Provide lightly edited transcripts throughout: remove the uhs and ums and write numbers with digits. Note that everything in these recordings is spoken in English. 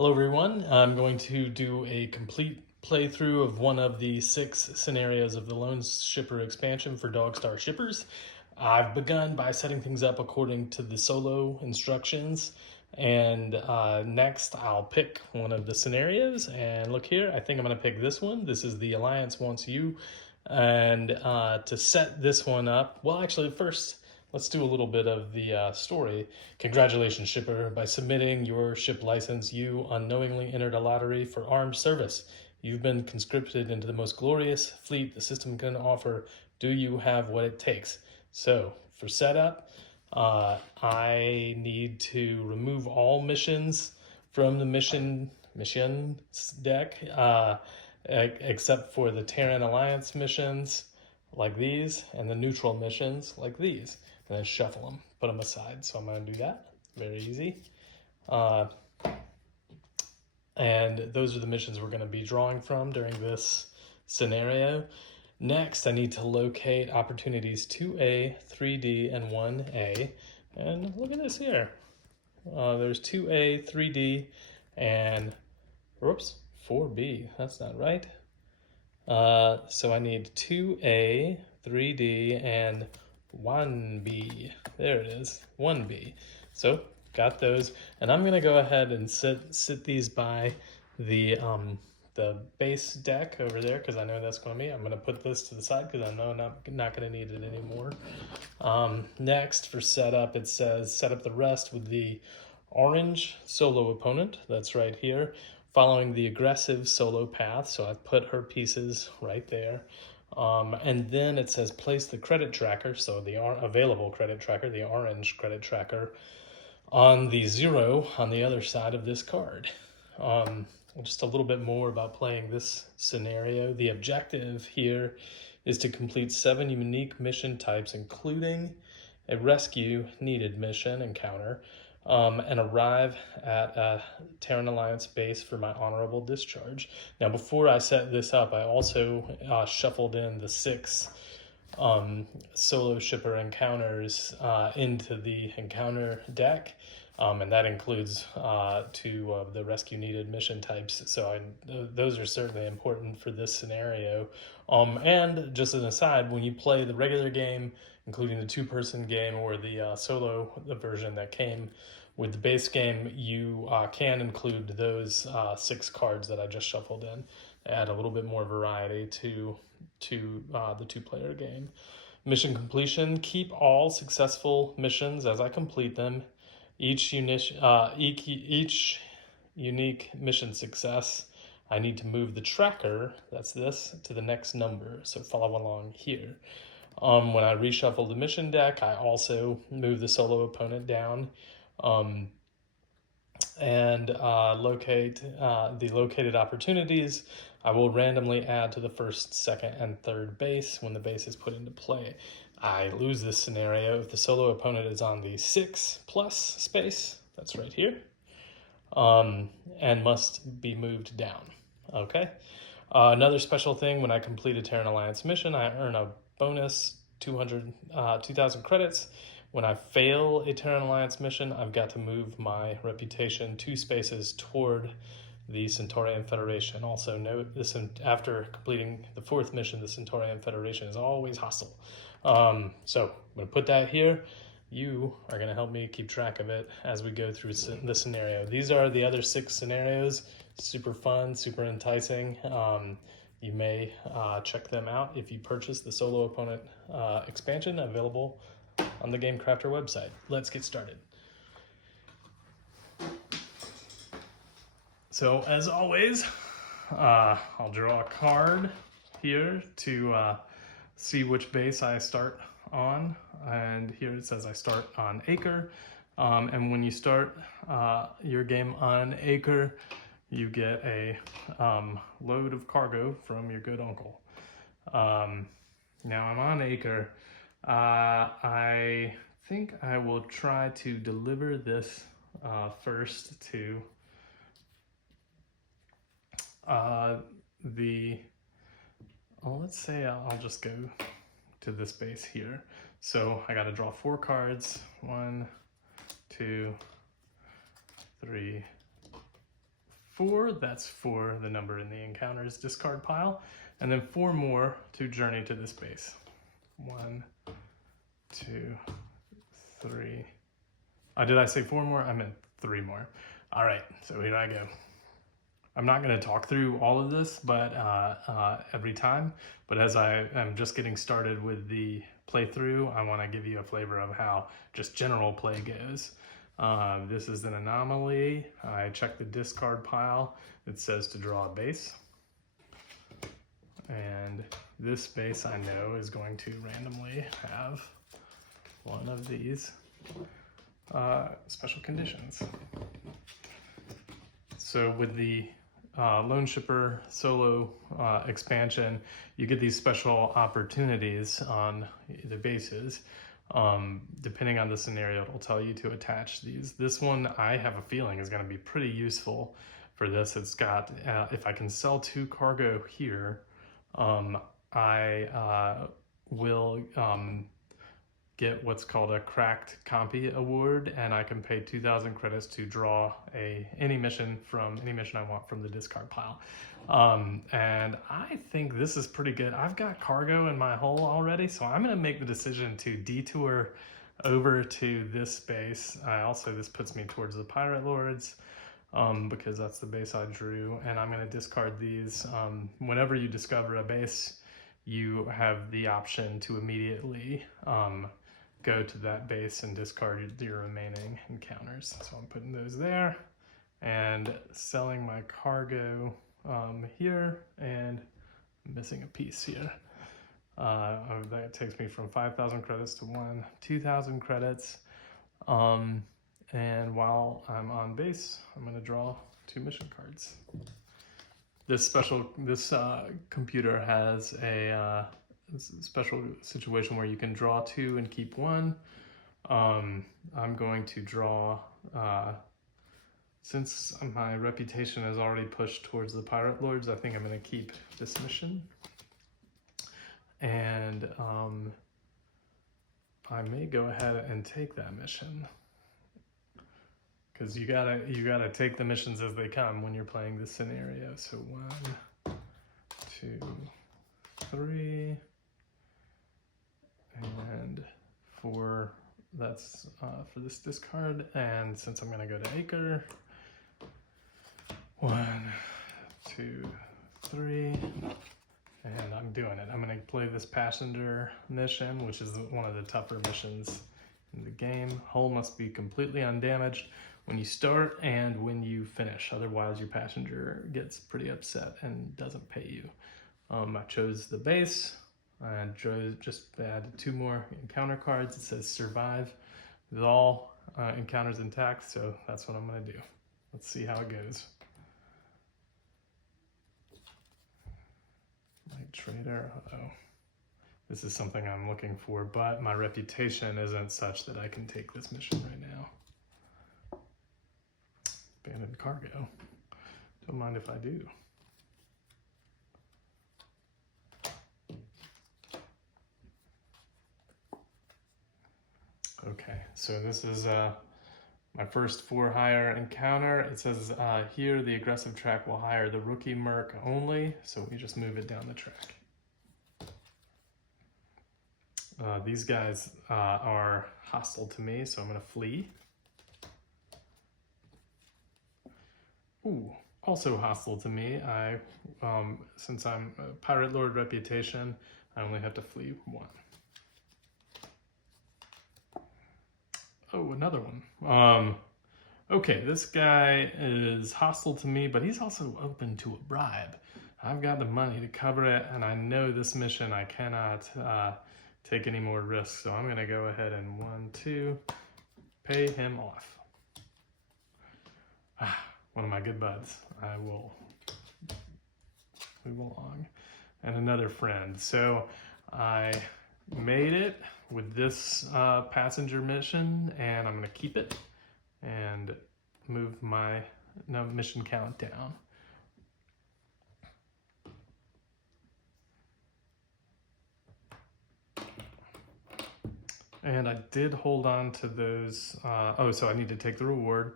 Hello everyone, I'm going to do a complete playthrough of one of the 6 scenarios of the Lone Shipper expansion for Dogstar Shippers. I've begun by setting things up according to the solo instructions, and next I'll pick one of the scenarios, and look here, I think I'm going to pick this one. This is the Alliance Wants You, and to set this one up, well actually first let's do a little bit of the story. Congratulations, shipper. By submitting your ship license, you unknowingly entered a lottery for armed service. You've been conscripted into the most glorious fleet the system can offer. Do you have what it takes? So, for setup, I need to remove all missions from the missions deck, except for the Terran Alliance missions, like these, and the neutral missions, like these. And then shuffle them, put them aside. So I'm going to do that. Very easy. And those are the missions we're going to be drawing from during this scenario. Next, I need to locate opportunities 2A, 3D, and 1A. And look at this here. There's 2A, 3D, and whoops, 4B. That's not right. So I need 2A, 3D, and 1B. There it is, 1B. So got those, and I'm gonna go ahead and sit these by the base deck over there because I know that's gonna be. I'm gonna put this to the side because I know I'm not gonna need it anymore. Next, for setup, it says set up the rest with the orange solo opponent. That's right here, following the aggressive solo path. So I've put her pieces right there. And then it says place the credit tracker, so the available credit tracker, the orange credit tracker, on the 0 on the other side of this card. Just a little bit more about playing this scenario. The objective here is to complete 7 unique mission types, including a rescue needed mission encounter, and arrive at a Terran Alliance base for my honorable discharge. Now, before I set this up, I also shuffled in the 6 solo shipper encounters into the encounter deck, and that includes 2 of the rescue needed mission types. So those are certainly important for this scenario. And just as an aside, when you play the regular game, including the 2-person game or the solo version that came with the base game, you can include those 6 cards that I just shuffled in. Add a little bit more variety to the 2-player game. Mission completion: keep all successful missions as I complete them. Each unique mission success, I need to move the tracker, that's this, to the next number. So follow along here. When I reshuffle the mission deck, I also move the solo opponent down, and locate the located opportunities. I will randomly add to the 1st, 2nd, and 3rd base when the base is put into play. I lose this scenario if the solo opponent is on the 6+ space, that's right here, and must be moved down. Okay. Another special thing: when I complete a Terran Alliance mission, I earn a bonus 2,000 credits. When I fail a Terran Alliance mission, I've got to move my reputation 2 spaces toward the Centaurian Federation. Also note this: after completing the 4th mission, the Centaurian Federation is always hostile. So I'm going to put that here. You are going to help me keep track of it as we go through the scenario. These are the other 6 scenarios. Super fun, super enticing. You may check them out if you purchase the solo opponent expansion, available on the Game Crafter website. Let's get started. So as always, I'll draw a card here to see which base I start on, and here it says I start on Acre, and when you start your game on Acre, you get a load of cargo from your good uncle. Now I'm on Acre. I think I will try to deliver this first to let's say I'll just go to this base here. So I got to draw 4 cards. 1, 2, 3, 4, that's for the number in the encounter's discard pile, and then 4 more to journey to this base. 1, 2, 3. Did I say 4 more? I meant 3 more. All right, so here I go. I'm not going to talk through all of this, but every time. But as I am just getting started with the playthrough, I want to give you a flavor of how just general play goes. This is an anomaly. I check the discard pile. It says to draw a base. And this base I know is going to randomly have one of these special conditions. So with the Lone Shipper solo expansion, you get these special opportunities on the bases. Depending on the scenario, it'll tell you to attach these. This one, I have a feeling, is going to be pretty useful for this. It's got, if I can sell 2 cargo here, I will get what's called a cracked compy award, and I can pay 2,000 credits to draw any mission I want from the discard pile. And I think this is pretty good. I've got cargo in my hull already, so I'm going to make the decision to detour over to this base. This puts me towards the Pirate Lords, because that's the base I drew, and I'm going to discard these. Whenever you discover a base, you have the option to immediately go to that base and discard your remaining encounters. So I'm putting those there and selling my cargo here, and missing a piece here. That takes me from 5,000 credits to 2,000 credits. And while I'm on base, I'm going to draw 2 mission cards. This computer has a special situation where you can draw 2 and keep 1. I'm going to draw, since my reputation is already pushed towards the Pirate Lords, I think I'm going to keep this mission. And I may go ahead and take that mission, because you gotta take the missions as they come when you're playing this scenario. So 1, 2, 3, and 4. That's for this discard. And since I'm gonna go to Acre, 1, 2, 3, and I'm doing it. I'm gonna play this passenger mission, which is one of the tougher missions in the game. Hull must be completely undamaged when you start and when you finish, otherwise your passenger gets pretty upset and doesn't pay you. I chose the base and just added 2 more encounter cards. It says survive with all encounters intact, so that's what I'm going to do. Let's see how it goes. Light trader, this is something I'm looking for, but my reputation isn't such that I can take this mission right now. Abandoned cargo. Don't mind if I do. Okay, so this is my first for-hire encounter. It says here the aggressive track will hire the rookie merc only, so we just move it down the track. These guys are hostile to me, so I'm going to flee. Ooh, also hostile to me. Since I'm a Pirate Lord reputation, I only have to flee 1. Oh, another one. Okay, this guy is hostile to me, but he's also open to a bribe. I've got the money to cover it, and I know this mission I cannot take any more risks, so I'm going to go ahead and 1, 2, pay him off. One of my good buds. I will move along. And another friend. So I made it with this passenger mission, and I'm going to keep it and move my mission count down. And I did hold on to those. So I need to take the reward.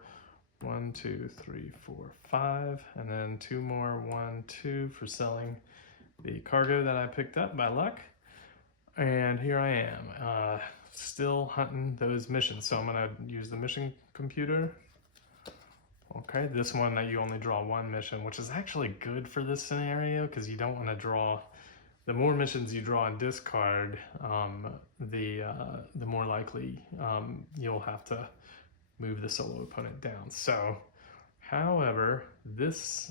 1, 2, 3, 4, 5, and then 2 more, 1, 2 for selling the cargo that I picked up by luck. And here I am, still hunting those missions. So I'm gonna use the mission computer. Okay, this one that you only draw one mission, which is actually good for this scenario because you don't want to draw. The more missions you draw and discard, the more likely you'll have to move the solo opponent down. So, however, this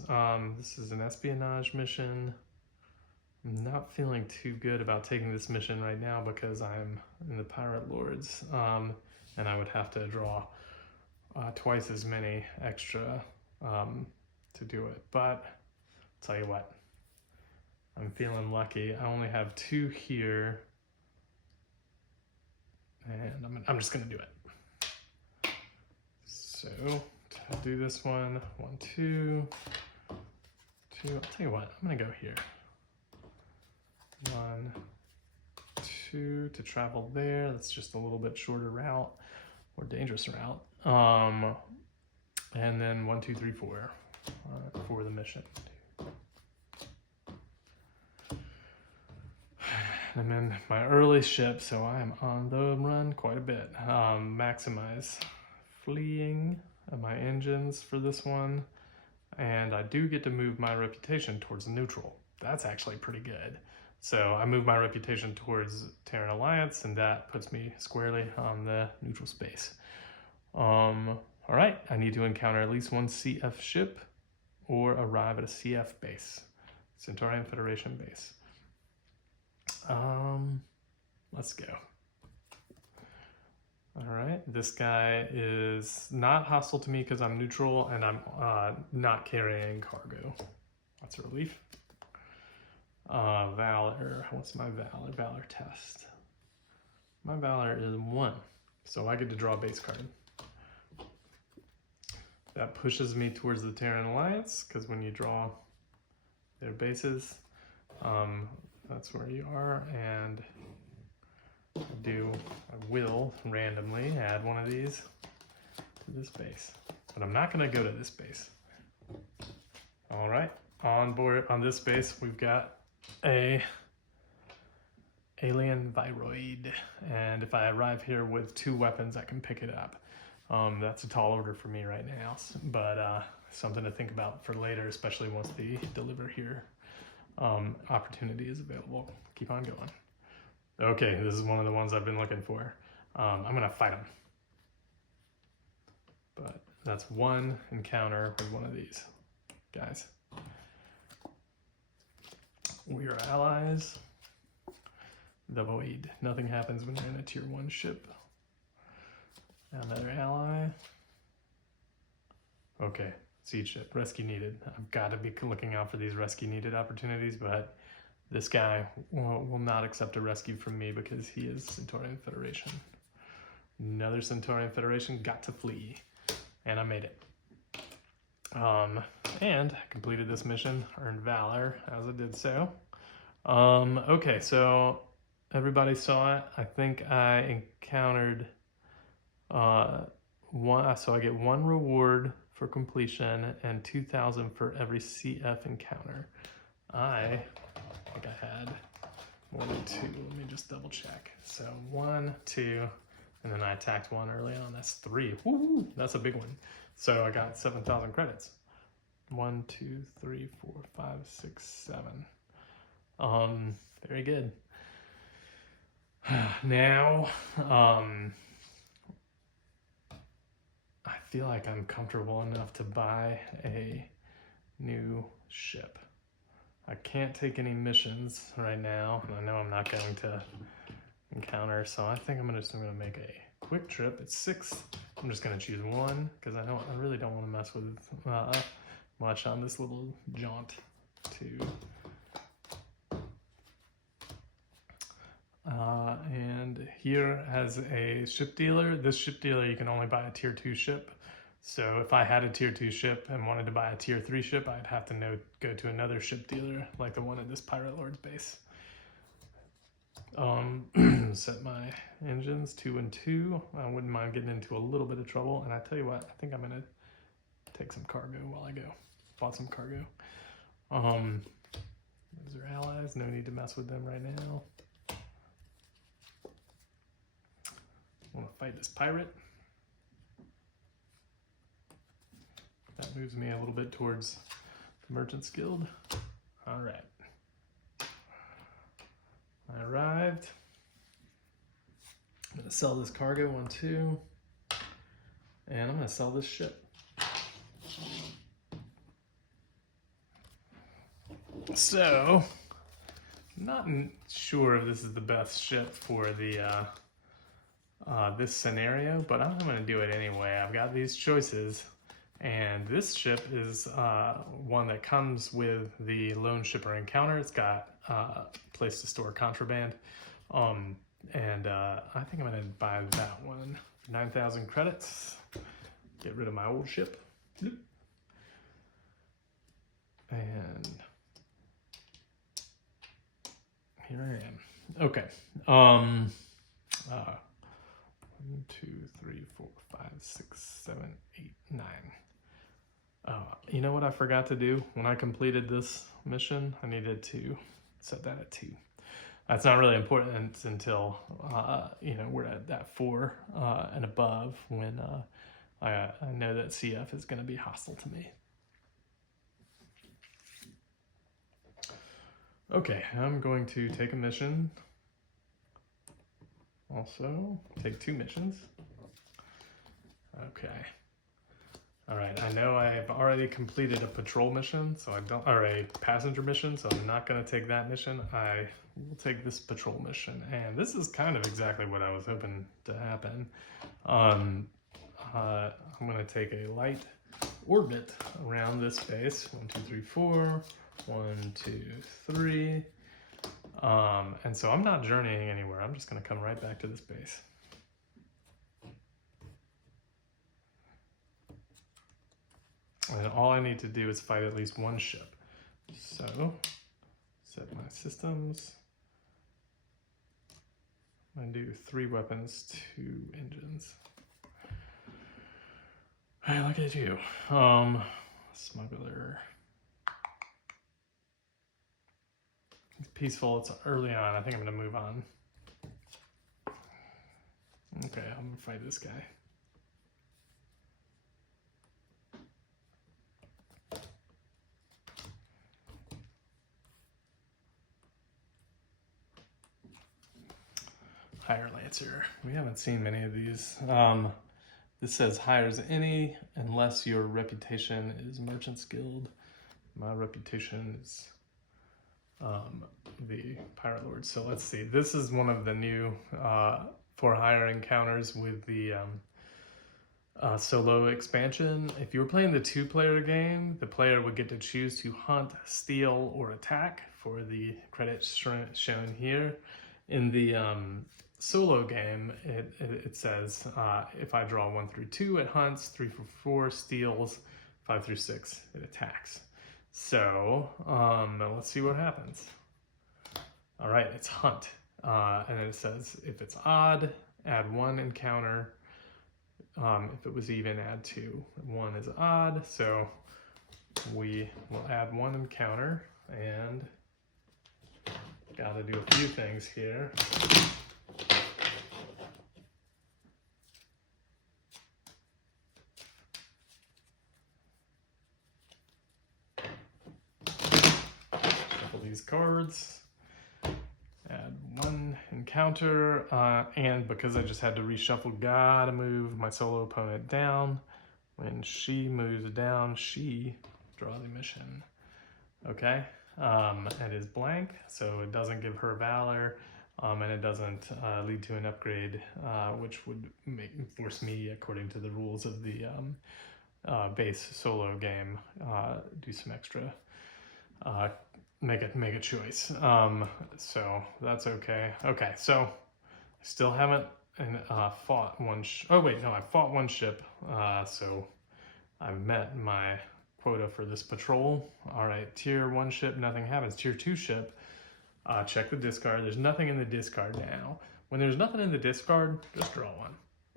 is an espionage mission. I'm not feeling too good about taking this mission right now because I'm in the Pirate Lords, and I would have to draw twice as many extra to do it. But I'll tell you what, I'm feeling lucky. I only have 2 here, and I'm just gonna do it. So to do this one, 1, 2, 2. I'll tell you what, I'm gonna go here. 1, 2 to travel there. That's just a little bit shorter route, more dangerous route. And then 1, 2, 3, 4 for the mission. And then my early ship, so I am on the run quite a bit. Maximize fleeing of my engines for this one, and I do get to move my reputation towards neutral. That's actually pretty good. So I move my reputation towards Terran Alliance, and that puts me squarely on the neutral space. All right, I need to encounter at least 1 CF ship or arrive at a CF base, Centaurian Federation base. Let's go. All right, this guy is not hostile to me because I'm neutral and I'm not carrying cargo. That's a relief. Valor, what's my valor? Valor test. My valor is 1, so I get to draw a base card. That pushes me towards the Terran Alliance, because when you draw their bases, that's where you are, and I will randomly add one of these to this base. But I'm not gonna go to this base. All right, on board on this base, we've got a alien viroid, and if I arrive here with 2 weapons, I can pick it up. That's a tall order for me right now, but something to think about for later, especially once the deliver here opportunity is available. Keep on going. Okay, this is one of the ones I've been looking for. I'm gonna fight him, but that's 1 encounter with one of these guys. We are allies. The void. Nothing happens when you're in a tier 1 ship. Another ally. Okay, siege ship. Rescue needed. I've got to be looking out for these rescue needed opportunities, but this guy will not accept a rescue from me because he is Centaurian Federation. Another Centaurian Federation got to flee, and I made it. And completed this mission, earned valor as I did so. Okay, so everybody saw it. I think I encountered so I get 1 reward for completion and 2,000 for every CF encounter. I think I had more than 2. Let me just double check. So 1, 2, and then I attacked 1 early on. That's 3. Woo, that's a big one. So I got 7,000 credits. 1, 2, 3, 4, 5, 6, 7. Very good. Now, I feel like I'm comfortable enough to buy a new ship. I can't take any missions right now, and I know I'm not going to encounter, so I think I'm gonna make a quick trip. It's 6. I'm just gonna choose 1 because I really don't want to mess with much on this little jaunt to. And here has a ship dealer. This ship dealer, you can only buy a tier 2 ship. So if I had a tier 2 ship and wanted to buy a tier 3 ship, I'd have to go to another ship dealer like the one at this Pirate Lord's base. Set my engines 2 and 2. I wouldn't mind getting into a little bit of trouble. And I tell you what, I think I'm gonna take some cargo while I go. Bought some cargo. Those are allies. No need to mess with them right now. I want to fight this pirate. That moves me a little bit towards the Merchant's Guild. All right. I arrived. I'm going to sell this cargo 1-2. And I'm going to sell this ship. So, not sure if this is the best ship for the this scenario, but I'm going to do it anyway. I've got these choices, and this ship is one that comes with the Lone Shipper Encounter. It's got place to store contraband, and I think I'm going to buy that one for 9,000 credits. Get rid of my old ship. And here I am. Okay. 1, 2, 3, 4, 5, 6, 7, 8, 9. You know what I forgot to do when I completed this mission? I needed to set that at 2. That's not really important until we're at that 4 and above, when I know that CF is going to be hostile to me. Okay, I'm going to take a mission. Also, take 2 missions. Okay. All right, I know I've already completed a patrol mission, or a passenger mission, so I'm not going to take that mission. I will take this patrol mission, and this is kind of exactly what I was hoping to happen. I'm going to take a light orbit around this base. 1, 2, 3, 4. 1, 2, 3. And so I'm not journeying anywhere. I'm just going to come right back to this base. And all I need to do is fight at least 1 ship. So, set my systems. I'm going to do 3 weapons, 2 engines. All right, look at you. Smuggler. It's peaceful. It's early on. I think I'm going to move on. Okay, I'm going to fight this guy. Hire Lancer. We haven't seen many of these. This says hires any unless your reputation is Merchant's Guild. My reputation is the Pirate Lord. So let's see. This is one of the new for hire encounters with the solo expansion. If you were playing the 2-player game, the player would get to choose to hunt, steal, or attack for the credits shown here. In the solo game, it says if I draw 1 through 2, it hunts, 3 through 4 steals, 5 through 6 it attacks. So let's see what happens. All right, it's hunt, and then it says if it's odd, add 1 encounter. If it was even, add 2. 1 is odd, so we will add 1 encounter, and got to do a few things here. Shuffle these cards. Add 1 encounter, and because I just had to reshuffle, gotta move my solo opponent down. When she moves down, she draws the mission. Okay. It is blank, so it doesn't give her valor, and it doesn't lead to an upgrade, which would force me, according to the rules of the base solo game, do some extra, make a choice. So that's okay. Okay, so I still haven't fought 1. Oh wait, no, I fought 1 ship, so I've met my quota for this patrol. All right, tier 1 ship, nothing happens. Tier 2 ship, check the discard. There's nothing in the discard now. When there's nothing in the discard, just draw 1.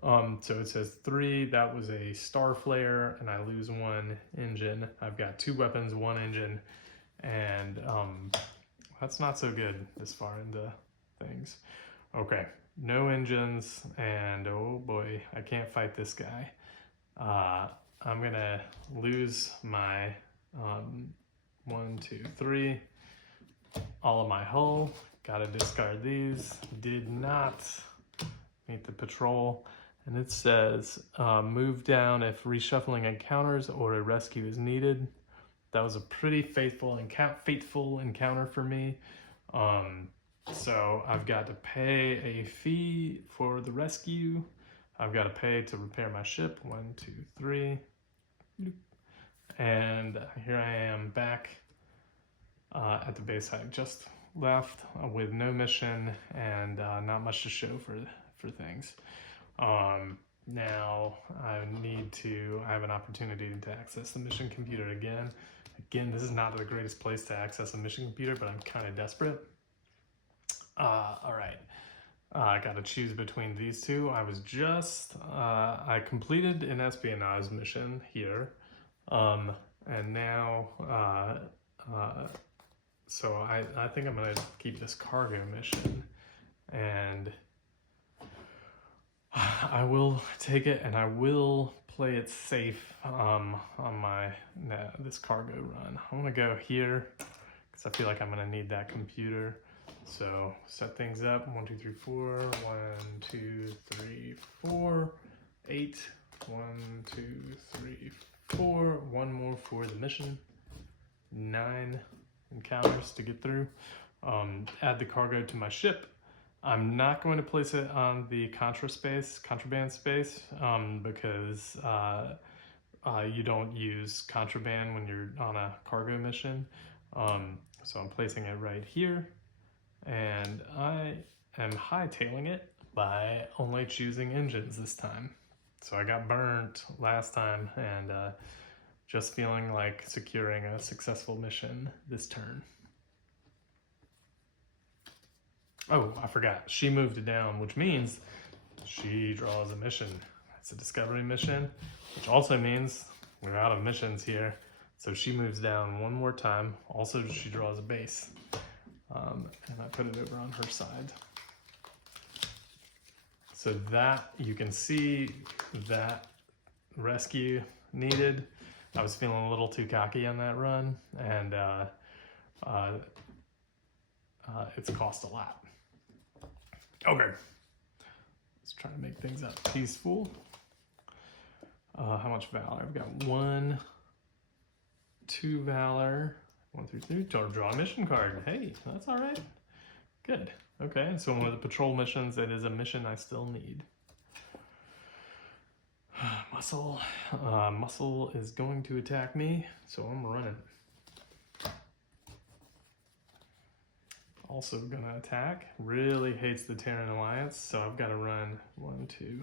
So it says 3, that was a star flare, and I lose 1 engine. I've got 2 weapons, 1 engine, and that's not so good this far into things. Okay, no engines, and oh boy, I can't fight this guy. I'm gonna lose my 1, 2, 3, all of my hull. Gotta discard these. Did not meet the patrol. And it says, move down if reshuffling encounters or a rescue is needed. That was a pretty fateful encounter for me. So I've got to pay a fee for the rescue. I've got to pay to repair my ship. 1, 2, 3. And here I am back at the base I just left with no mission and not much to show for things. Now I have an opportunity to access the mission computer again. Again, this is not the greatest place to access a mission computer, but I'm kind of desperate. All right. I got to choose between these two. I completed an espionage mission here. And now, so I think I'm going to keep this cargo mission, and I will take it and I will play it safe on this cargo run. I'm going to go here because I feel like I'm going to need that computer. So set things up. 1, 2, 3, 4. 1, 2, 3, 4. 8. 1, 2, 3, 4. 1 more for the mission. 9 encounters to get through. Add the cargo to my ship. I'm not going to place it on the contraband space, because you don't use contraband when you're on a cargo mission. So I'm placing it right here. And I am hightailing it by only choosing engines this time. So I got burnt last time, and just feeling like securing a successful mission this turn. Oh, I forgot. She moved it down, which means she draws a mission. It's a discovery mission, which also means we're out of missions here. So she moves down 1 more time. Also, she draws a base. And I put it over on her side. So that, you can see that rescue needed. I was feeling a little too cocky on that run, and it's cost a lot. Okay, let's try to make things up peaceful. How much valor? I've got 1, 2 valor. 1 through 3, draw a mission card. Hey, that's all right. Good. Okay, so one of the patrol missions, it is a mission I still need. Muscle. Muscle is going to attack me, so I'm running. Also gonna attack. Really hates the Terran Alliance, so I've got to run 1, 2.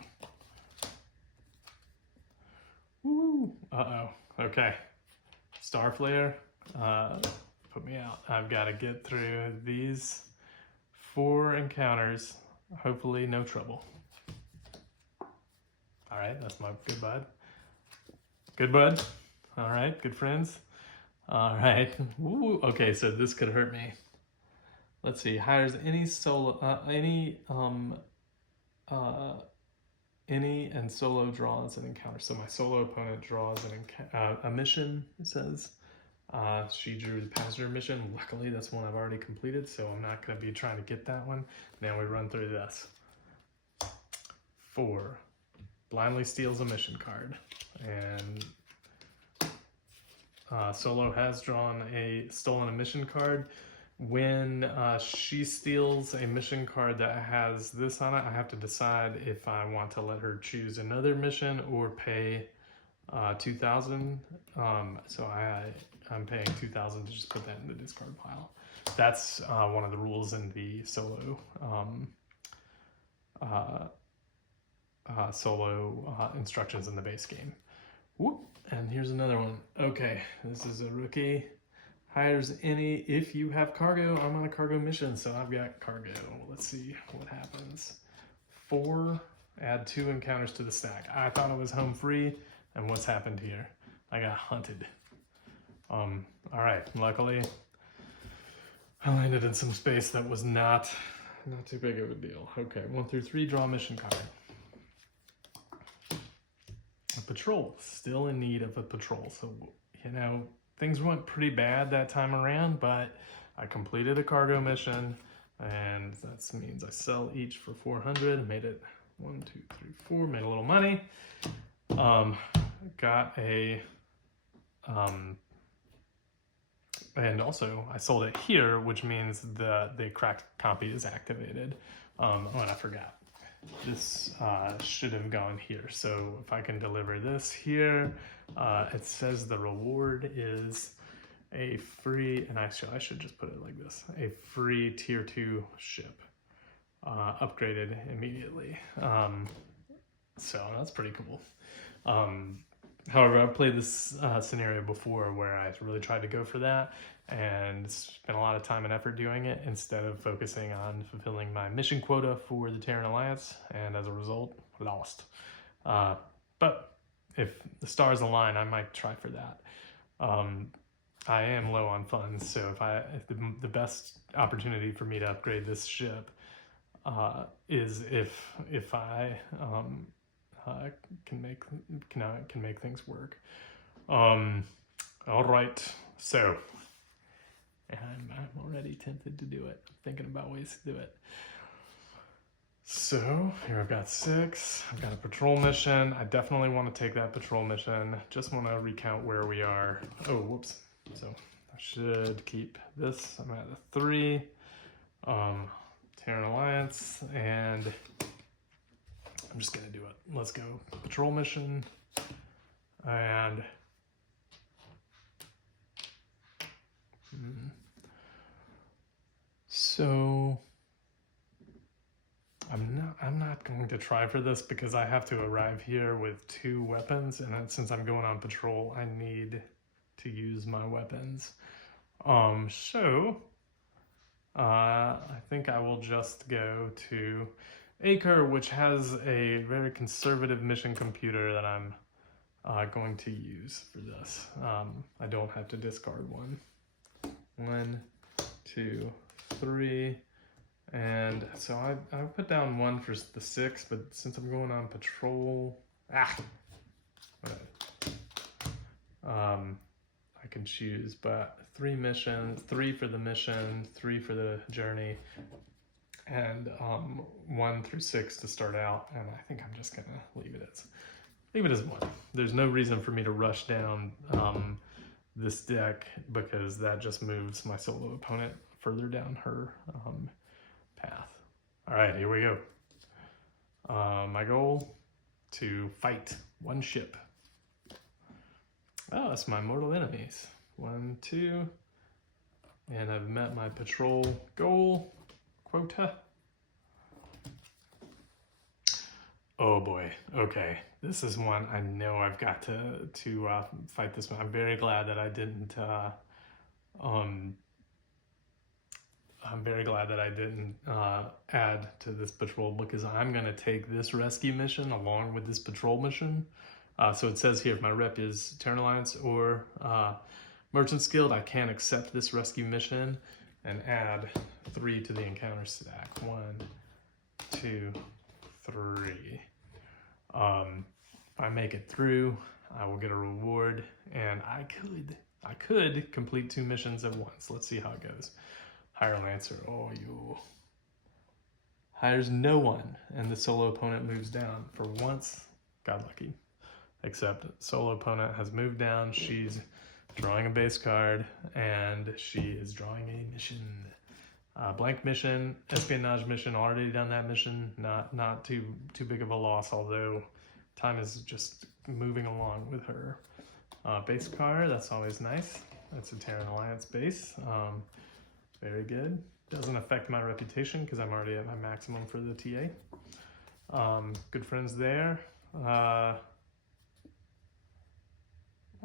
Woo! Uh-oh. Okay. Star Flare. Put me out. I've got to get through these 4 encounters. Hopefully no trouble. All right, that's my good bud. Good bud. All right, good friends. All right. Woo. Okay, so this could hurt me. Let's see. Hires any and solo draws an encounter. So my solo opponent draws a mission, it says. She drew the passenger mission. Luckily, that's one I've already completed, so I'm not going to be trying to get that one. Now we run through this. 4. Blindly steals a mission card. And Solo has stolen a mission card. When she steals a mission card that has this on it, I have to decide if I want to let her choose another mission or pay 2,000. So I'm paying 2,000 to just put that in the discard pile. That's one of the rules in the solo instructions in the base game. Whoop. And here's another one. Okay, this is a rookie. Hires any if you have cargo. I'm on a cargo mission, so I've got cargo. Let's see what happens. 4 Add 2 encounters to the stack. I thought I was home free, and what's happened here? I got hunted. All right, luckily I landed in some space that was not too big of a deal. Okay, 1 through 3, draw a mission card. A patrol, still in need of a patrol. So, you know, things went pretty bad that time around, but I completed a cargo mission, and that means I sell each for 400. Made it 1, 2, 3, 4. Made a little money. Got a, and also I sold it here, which means the cracked copy is activated. Oh, and I forgot. This should have gone here. So if I can deliver this here, it says the reward is a free, and actually I should just put it like this, a free tier 2 ship, upgraded immediately. So that's pretty cool. However, I've played this scenario before where I really tried to go for that and spent a lot of time and effort doing it instead of focusing on fulfilling my mission quota for the Terran Alliance, and as a result, lost. But if the stars align, I might try for that. I am low on funds, so if the best opportunity for me to upgrade this ship is if I can make things work. All right, so I'm already tempted to do it. I'm thinking about ways to do it. So here I've got 6. I've got a patrol mission. I definitely want to take that patrol mission. Just want to recount where we are. Oh, whoops. So I should keep this. I'm at a 3. Terran Alliance, and I'm just gonna do it. Let's go. Patrol mission, and so I'm not going to try for this because I have to arrive here with 2 weapons, and since I'm going on patrol, I need to use my weapons. I think I will just go to Acre, which has a very conservative mission computer that I'm going to use for this. I don't have to discard one. 1, 2, 3, and so I put down 1 for the 6, but since I'm going on patrol, I can choose, but 3 missions, 3 for the mission, 3 for the journey, and 1 through 6 to start out. And I think I'm just gonna leave it as 1. There's no reason for me to rush down this deck because that just moves my solo opponent further down her path. All right, here we go. My goal, to fight 1 ship. Oh, that's my mortal enemies. 1, 2, and I've met my patrol goal quota. Oh boy, okay. This is one I know I've got to fight this one. I'm very glad that I didn't add to this patrol, because I'm gonna take this rescue mission along with this patrol mission. So it says here, if my rep is Terran Alliance or Merchant's Guild, I can accept this rescue mission and add 3 to the encounter stack. 1, 2, 3. If I make it through, I will get a reward, and I could complete 2 missions at once. Let's see how it goes. Hire Lancer. Oh, you hires no one, and the solo opponent moves down. For once, got lucky. Except solo opponent has moved down. She's drawing a base card, and she is drawing a mission. Blank mission, espionage mission. Already done that mission. Not too big of a loss, although time is just moving along with her. Base card. That's always nice. That's a Terran Alliance base. Very good. Doesn't affect my reputation because I'm already at my maximum for the TA. Good friends there.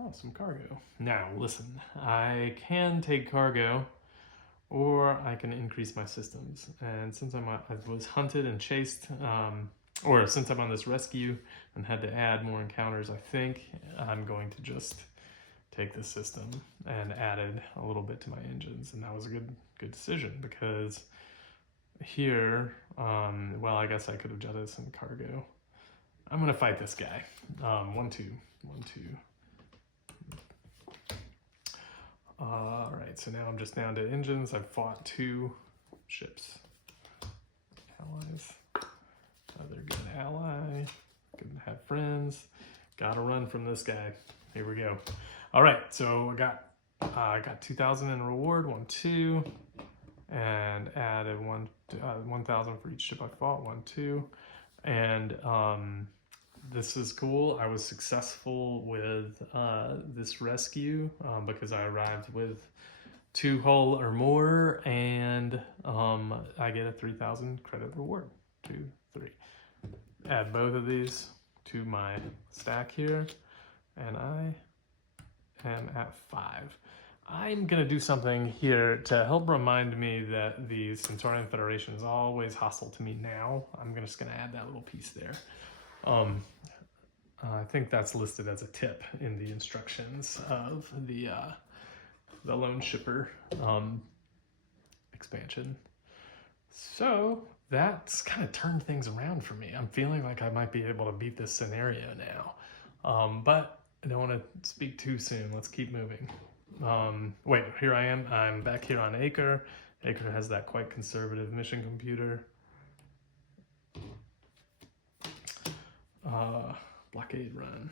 Oh, some cargo. Now, listen, I can take cargo, or I can increase my systems. And since I was hunted and chased, or since I'm on this rescue and had to add more encounters, I think I'm going to just take this system and added a little bit to my engines, and that was a good decision, because here, well, I guess I could have jetted some cargo. I'm gonna fight this guy. 1, 2, 1, 2. All right, so now I'm just down to engines. I've fought 2 ships. Allies. Another good ally. Good to have friends. Gotta run from this guy. Here we go. All right, so I got 2,000 in reward. 1, 2, and added 1,000 for each ship I fought. 1, 2, and this is cool. I was successful with this rescue because I arrived with 2 hull or more, and I get a 3,000 credit reward. 2, 3. Add both of these to my stack here, and I am at 5. I'm gonna do something here to help remind me that the Centaurian Federation is always hostile to me now. I'm just gonna add that little piece there. I think that's listed as a tip in the instructions of the Lone Shipper expansion. So that's kind of turned things around for me. I'm feeling like I might be able to beat this scenario now, but I don't want to speak too soon. Let's keep moving. Wait, here I am. I'm back here on Acre. Acre has that quite conservative mission computer. Blockade run.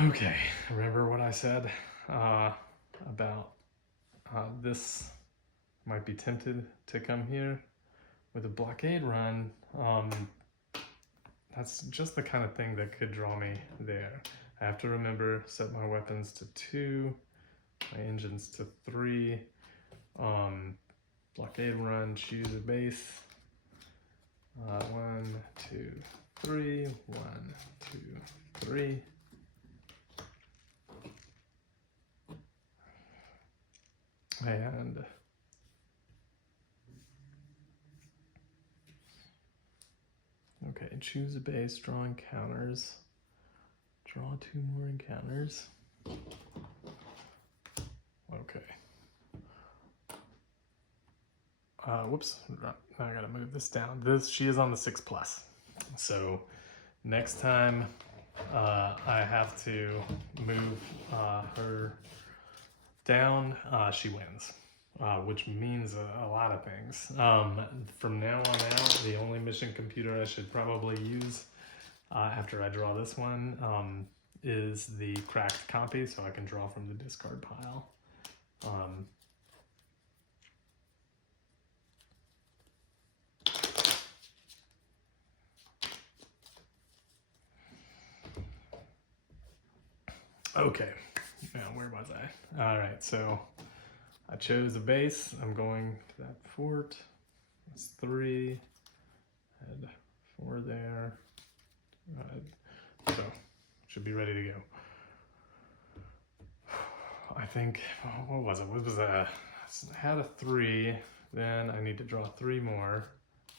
Okay, remember what I said about this might be tempted to come here with a blockade run. That's just the kind of thing that could draw me there. I have to remember, set my weapons to 2, my engines to 3, blockade run, choose a base. 1, 2, 3, 1, 2, 3. And okay, choose a base, draw encounters. Draw 2 more encounters. Okay. Whoops, I gotta move this down. She is on the 6+. So next time I have to move her down, she wins. Which means a lot of things. From now on out, the only mission computer I should probably use after I draw this one is the cracked copy, so I can draw from the discard pile. Okay, now where was I? All right, so I chose a base. I'm going to that fort. That's 3. Head 4 there. So should be ready to go. I think, what was it? What was that? I had a 3. Then I need to draw 3 more,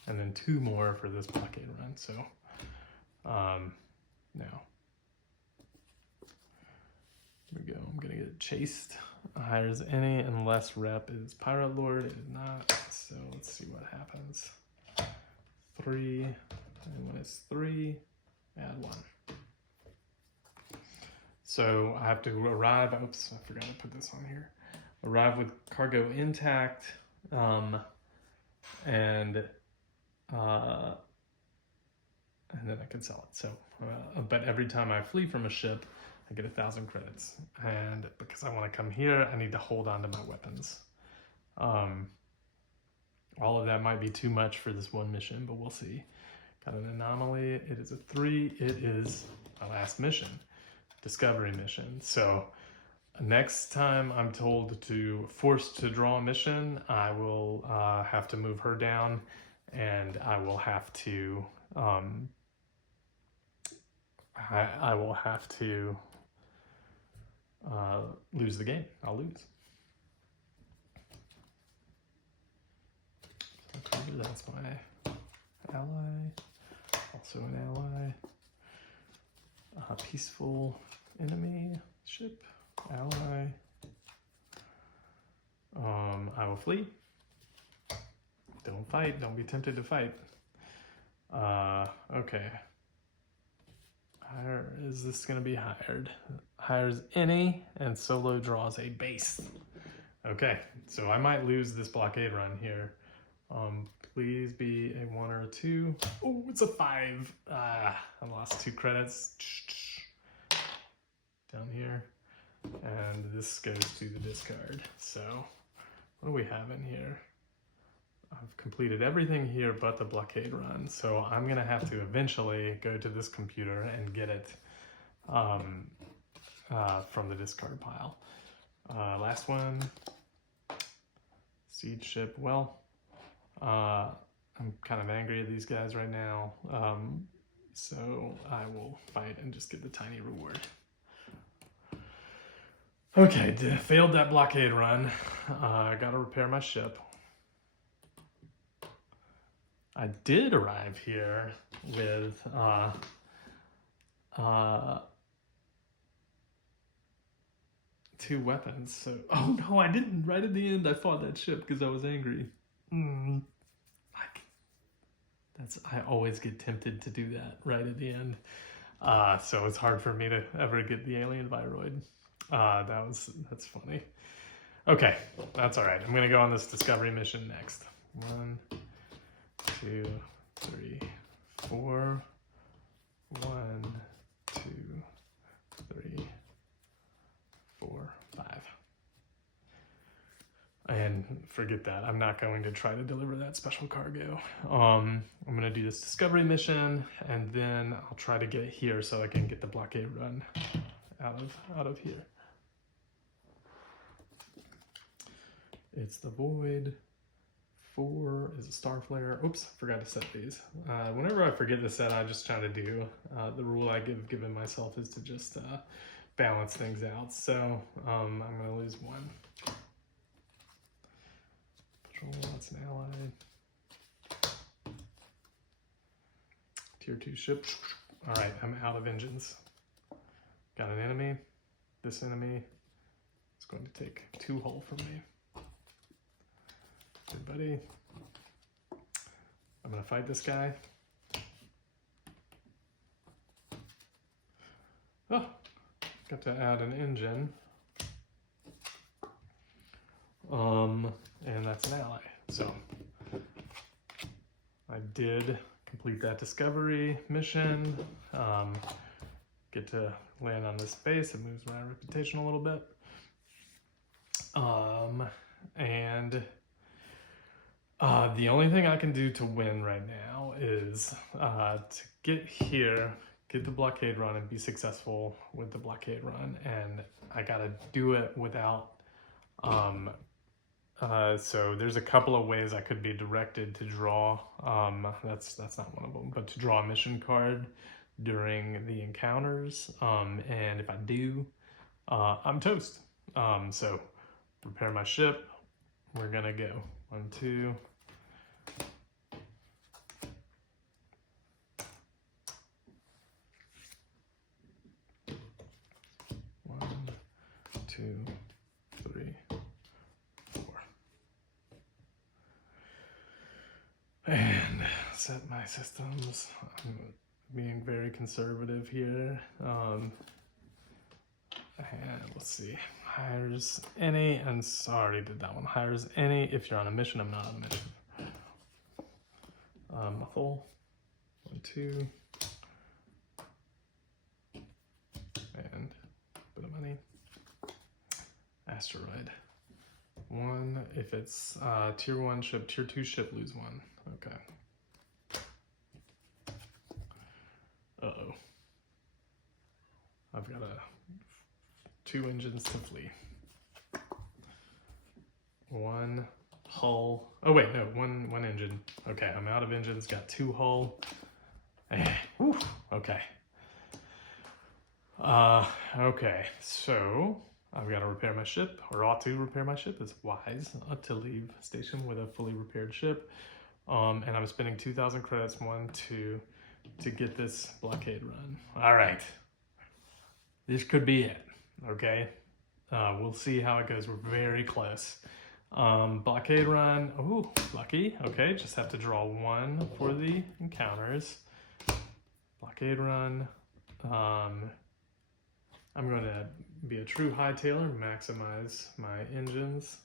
and then 2 more for this blockade run. So now. Here we go. I'm gonna get chased. Hires any unless rep is Pirate Lord. It is not. So let's see what happens. 3, and when it's 3, add 1. So I have to arrive. Oops, I forgot to put this on here. Arrive with cargo intact, and then I can sell it. So, but every time I flee from a ship, I get 1,000 credits, and because I want to come here, I need to hold on to my weapons. All of that might be too much for this one mission, but we'll see. Got an anomaly. It is a 3. It is my last mission, discovery mission. So next time I'm told to forced to draw a mission, I will have to move her down, and I will have to I will have to lose the game. I'll lose. Recruiter, that's my ally. Also an ally. Peaceful enemy ship, ally. I will flee. Don't fight. Don't be tempted to fight. Okay. Is this going to be hired? Hires any and solo draws a base. Okay, so I might lose this blockade run here. Please be a 1 or a 2. Oh, it's a 5. I lost 2 credits. Down here. And this goes to the discard. So, what do we have in here? I've completed everything here but the blockade run. So I'm gonna have to eventually go to this computer and get it from the discard pile. Last one, siege ship. Well, I'm kind of angry at these guys right now. So I will fight and just get the tiny reward. Okay, failed that blockade run. I gotta repair my ship. I did arrive here with 2 weapons. So, oh no, I didn't. Right at the end, I fought that ship because I was angry. I always get tempted to do that right at the end. So it's hard for me to ever get the alien viroid. That's funny. Okay, that's all right. I'm gonna go on this discovery mission next. 1, 2, 3, 4. 1, 2, 3, 4, 5. And forget that. I'm not going to try to deliver that special cargo. I'm gonna do this discovery mission, and then I'll try to get here so I can get the blockade run out of here. It's the void. 4 is a star flare. Oops, forgot to set these. Whenever I forget to set, I just try to do. The rule I've given myself is to just balance things out. So I'm gonna lose 1. Patrol, that's an ally. Tier 2 ship. All right, I'm out of engines. Got an enemy. This enemy is going to take 2 hull from me. Good buddy. I'm gonna fight this guy. Oh, got to add an engine. And that's an ally. So I did complete that discovery mission. Get to land on this base. It moves my reputation a little bit. And the only thing I can do to win right now is to get here, get the blockade run, and be successful with the blockade run. And I gotta do it without. So there's a couple of ways I could be directed to draw. That's not one of them, but to draw a mission card during the encounters. And if I do, I'm toast. So prepare my ship. We're gonna go 1, 2. 1, 2, 3, 4. And set my systems. I'm being very conservative here. And let's see. Hires any, and sorry, did that one. Hires any if you're on a mission. I'm not on a mission. Methyl. 1, 2. And a bit of money. Asteroid. 1 if it's tier 1 ship, tier 2 ship, lose 1. Okay. Uh-oh. I've got 2 engines to flee. 1 hull. Oh wait, no, one engine. Okay, I'm out of engines, got 2 hull. Whew, okay. Okay, so I've got to repair my ship, or ought to repair my ship. It's wise to leave station with a fully repaired ship. And I'm spending 2,000 credits, 1, 2, to get this blockade run. All right, this could be it, okay? We'll see how it goes. We're very close. Blockade run, ooh, lucky, okay, just have to draw 1 for the encounters. Blockade run, I'm going to be a true hightailer, maximize my engines.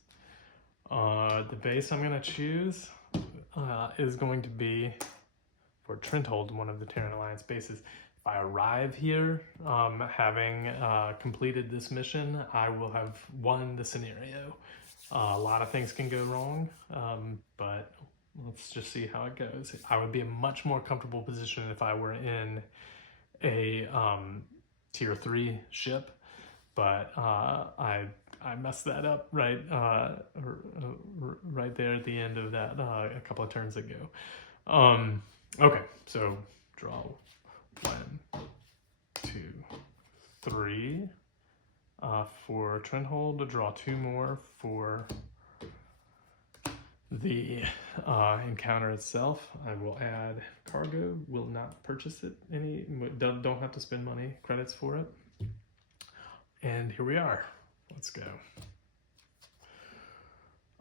The base I'm going to choose is going to be for Trenthold, one of the Terran Alliance bases. If I arrive here, having completed this mission, I will have won the scenario. A lot of things can go wrong, but let's just see how it goes. I would be in a much more comfortable position if I were in a tier 3 ship, but I messed that up right right there at the end of that a couple of turns ago. Okay, so draw 1, 2, 3 for Trenthold, to draw 2 more for the encounter itself. I will add cargo, will not purchase it don't have to spend money credits for it. And here we are. Let's go.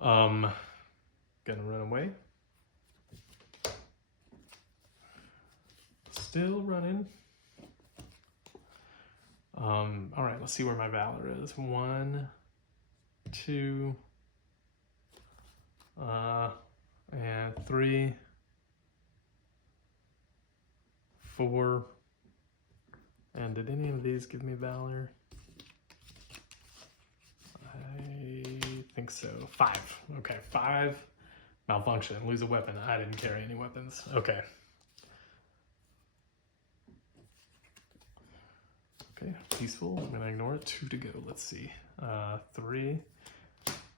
Gonna run away. Still running. All right, let's see where my valor is. 1, 2, and 3, 4. And did any of these give me valor? I think so. 5. Okay, 5. Malfunction. Lose a weapon. I didn't carry any weapons. Okay. Okay, peaceful. I'm gonna ignore it. 2 to go. Let's see. 3.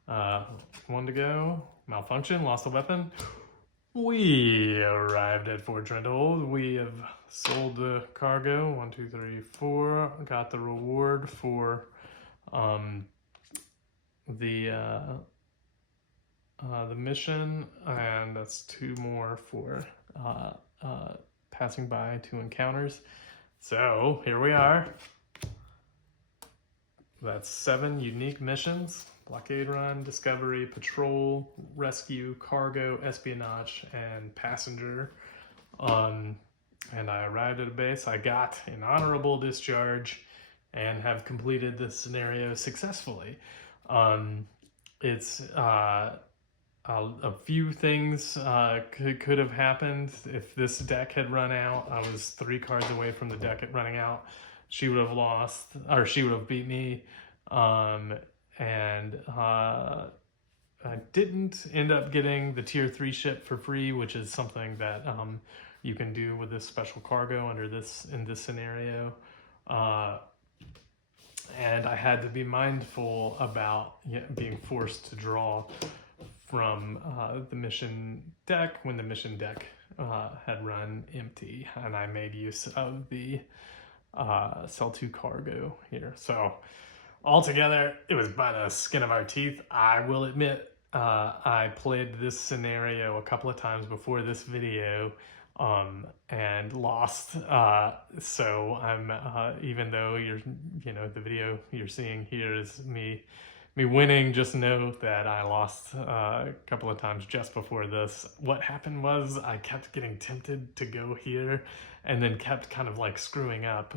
1 to go. Malfunction. Lost a weapon. We arrived at Fort Trenthold. We have sold the cargo. 1, 2, 3, 4. Got the reward for the mission, and that's 2 more for passing by 2 encounters. So here we are. That's 7 unique missions: blockade run, discovery, patrol, rescue, cargo, espionage, and passenger. And I arrived at a base. I got an honorable discharge and have completed this scenario successfully. It's a few things could have happened if this deck had run out. I was 3 cards away from the deck running out. She would have lost, or she would have beat me. And I didn't end up getting the tier 3 ship for free, which is something that you can do with this special cargo in this scenario. And I had to be mindful about being forced to draw from the mission deck when the mission deck had run empty, and I made use of the sell 2 cargo here. So altogether, it was by the skin of our teeth. I will admit, I played this scenario a couple of times before this video and lost. So I'm even though the video you're seeing here is me winning, just know that I lost a couple of times just before this. What happened was I kept getting tempted to go here and then kept kind of like screwing up,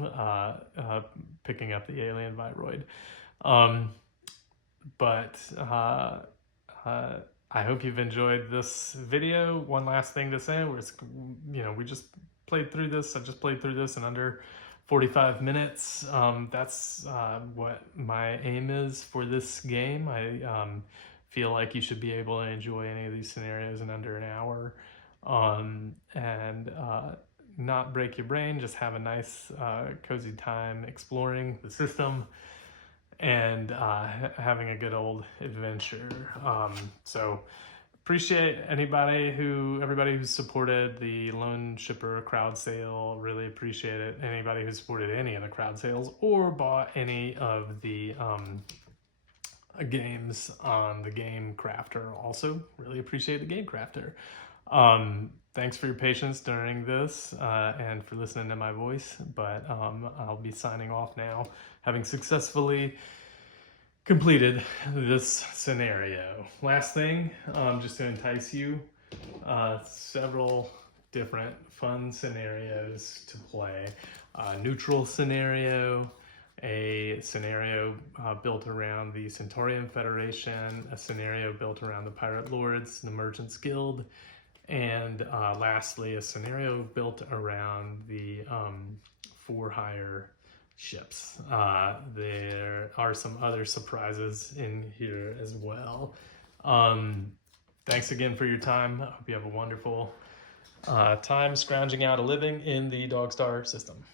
picking up the alien Viroid. But I hope you've enjoyed this video. One last thing to say was, we just played through this. I just played through this in under 45 minutes. That's what my aim is for this game. I feel like you should be able to enjoy any of these scenarios in under an hour, and not break your brain, just have a nice cozy time exploring the system and having a good old adventure. So appreciate everybody who's supported the Lone Shipper crowd sale. Really appreciate it. Anybody who supported any of the crowd sales or bought any of the games on the Game Crafter, also really appreciate the Game Crafter. Thanks for your patience during this and for listening to my voice, but I'll be signing off now, having successfully completed this scenario. Last thing, just to entice you, several different fun scenarios to play. Neutral scenario, a scenario built around the Centaurian Federation, a scenario built around the Pirate Lords, the Merchants Guild, and lastly, a scenario built around the for-hire ships. There are some other surprises in here as well. Thanks again for your time. I hope you have a wonderful time scrounging out a living in the Dogstar system.